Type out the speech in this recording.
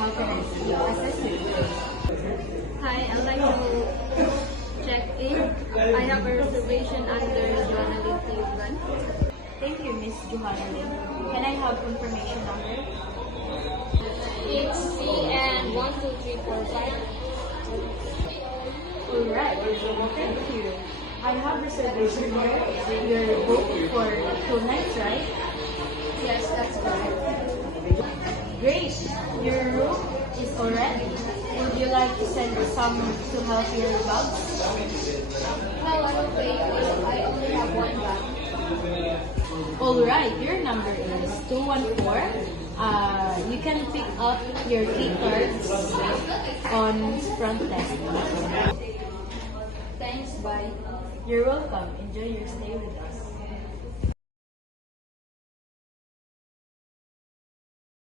How can I assist you? Hi, I'd like to check in. I have a reservation under Joanna Lee Cleveland. Thank you, Miss Johanna Lynn. Can I have confirmation number? It's CN12345. Alright, thank you. I have reservation here. You're booked for 2 nights, right? Yes, that's correct. Great. Your room is already. Would you like to send some to help your bags? No, I'm okay. I only have one bag. Alright, your number is 214. You can pick up your key cards on front desk. Thanks, bye. You're welcome. Enjoy your stay with us.